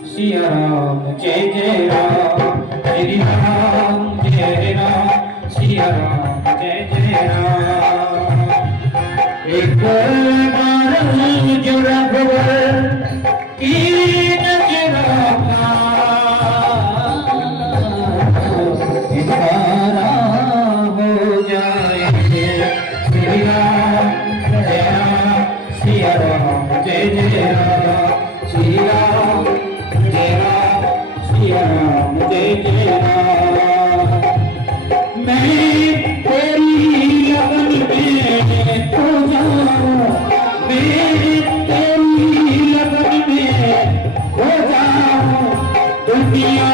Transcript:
सिया राम जय जय राम, श्री राम जय राम, सिया राम जय जय राम। एक बार जो रघुवर की नजर का इशारा हो जाए, श्री राम जय राम, सिया राम जय जय राम, श्री राम जय राम, सिया राम जय जय राम। मैं तेरी लगन में खो जाऊं, मैं तेरी लगन में खो जाऊं, दुनिया